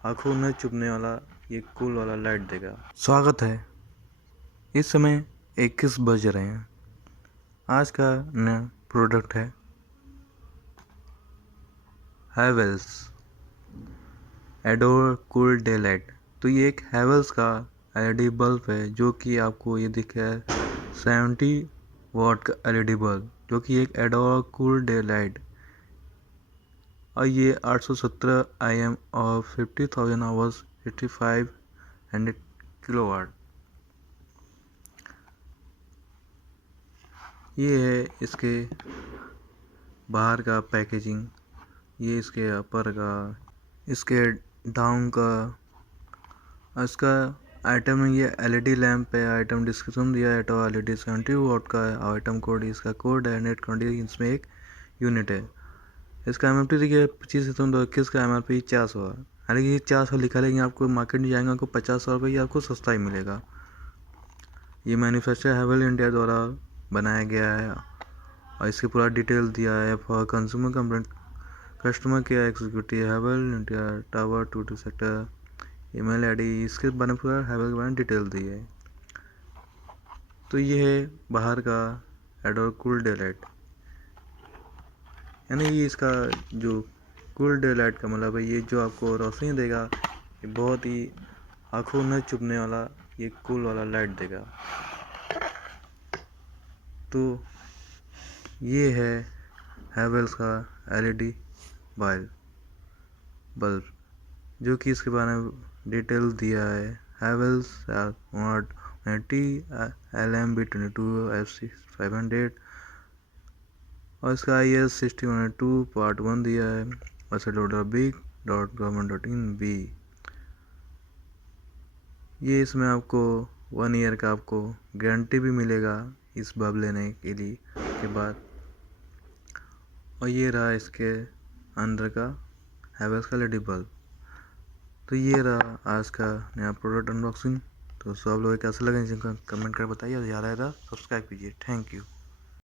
आंखों न चुभने वाला ये कूल वाला लाइट देगा। स्वागत है। इस समय 21 बज रहे हैं। आज का नया प्रोडक्ट है Havells adore cool day light. तो ये एक हैवेल्स का एलईडी बल्ब है जो कि आपको ये दिख रहा है 70 वाट का एलईडी बल्ब, जो कि एक एडोर कूल डे लाइट, और ये 817 IM और 50,000 आवर्स 8500 किलोवाट। ये है इसके बाहर का पैकेजिंग, ये इसके अपर का, इसके डाउन का, इसका आइटम में ये एलईडी लैंप है। आइटम डिस्क्रिप्शन दिया है, तो एलईडी 70 वाट का है। आइटम कोड इसका कोड है नेट 20, इसमें एक यूनिट है। इसका एमआरपी देखिए 25/2021 का एमआरपी 400 है। यानी कि 400 लिखा है, लेकिन आपको मार्केट में जाएंगे आपको 50 रुपये आपको सस्ता ही मिलेगा। ये मैन्युफैक्चर हैवेल इंडिया द्वारा बनाया गया है और इसके पूरा डिटेल दिया है। For consumer complaint customer care executive हैवेल India tower 2 sector, email ID, इसके बारे में पूरा हैवेल के बारे में डिटेल दी है। तो ये है बाहर का एडोर कूल डे लाइट, यानी ये इसका जो कूल डे लाइट का मतलब है ये जो आपको रोशनी देगा, ये बहुत ही आंखों न चुभने वाला ये कूल वाला लाइट देगा। तो ये है हैवेल्स का एलईडी बल्ब, जो कि इसके बारे में डिटेल दिया है। हैवेल्स T LMB22 FC500 और इसका IS 6012 पार्ट 1 दिया है। www.big.government.in ये इसमें आपको 1 ईयर का आपको गारंटी भी मिलेगा इस बल्ब लेने के लिए के बाद। और ये रहा इसके अंदर का हैवेल्स का एलईडी बल्ब। तो ये रहा आज का नया प्रोडक्ट अनबॉक्सिंग। तो सब लोग कैसे लगे जिनका कमेंट कर बताइए, और याद आएगा सब्सक्राइब कीजिए। Thank you.